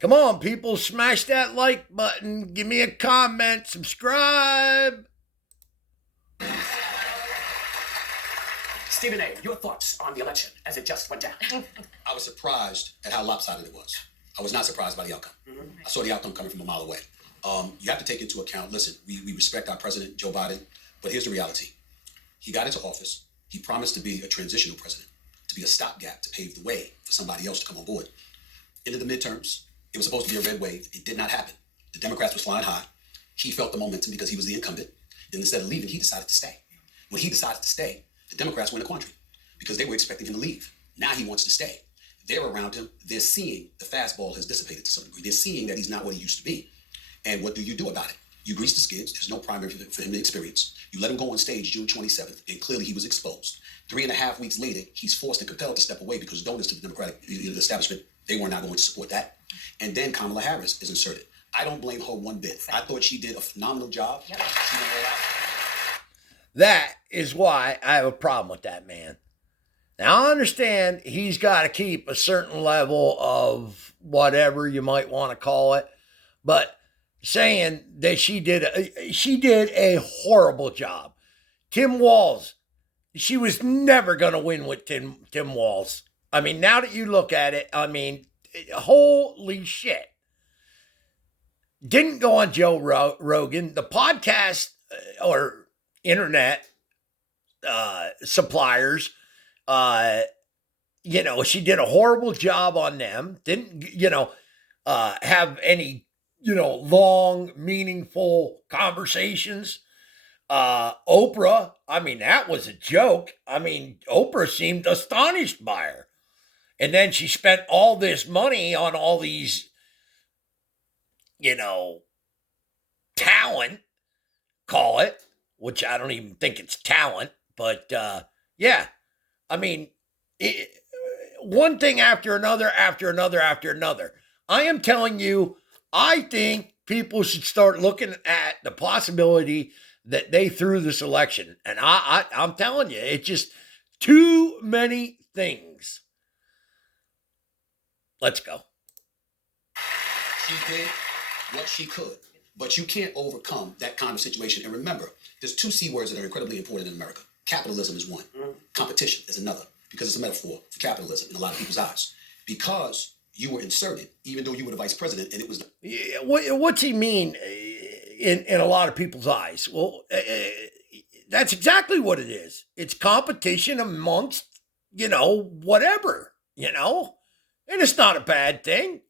Come on, people, smash that like button. Give me a comment. Subscribe. Stephen A., your thoughts on the election as it just went down? I was surprised at how lopsided it was. I was not surprised by the outcome. I saw the outcome coming from a mile away. You have to take into account, listen, we respect our president, Joe Biden, but here's the reality. He got into office. He promised to be a transitional president, to be a stopgap, to pave the way for somebody else to come on board. Into the midterms, it was supposed to be a red wave. It did not happen. The Democrats was flying high. He felt the momentum because he was the incumbent. And instead of leaving, he decided to stay. When he decided to stay, the Democrats were in a quandary because they were expecting him to leave. Now he wants to stay. They're around him. They're seeing the fastball has dissipated to some degree. They're seeing that he's not what he used to be. And what do you do about it? You grease the skids. There's no primary for him to experience. You let him go on stage June 27th, and clearly he was exposed. 3.5 weeks later, he's forced and compelled to step away because donors to the Democratic establishment, they were not going to support that. And then Kamala Harris is inserted. I don't blame her one bit. I thought she did a phenomenal job. Yep. That is why I have a problem with that man. Now, I understand he's got to keep a certain level of whatever you might want to call it, but saying that she did a horrible job. Tim Walz, she was never going to win with Tim Walz. I mean, now that you look at it, I mean, holy shit. Didn't go on Joe Rogan. The podcast or internet suppliers, she did a horrible job on them. Didn't, have any, long, meaningful conversations. Oprah, I mean, that was a joke. I mean, Oprah seemed astonished by her. And then she spent all this money on all these, talent, call it, which I don't even think it's talent, but yeah. I mean, one thing after another. I am telling you, I think people should start looking at the possibility that they threw this election. And I'm telling you, it's just too many things. Let's go. She did what she could, but you can't overcome that kind of situation. And remember, there's 2 C words that are incredibly important in America. Capitalism is one. Competition is another, because it's a metaphor for capitalism in a lot of people's eyes. Because you were inserted, even though you were the vice president, and it was... What's he mean in a lot of people's eyes? Well, that's exactly what it is. It's competition amongst, whatever, and it's not a bad thing.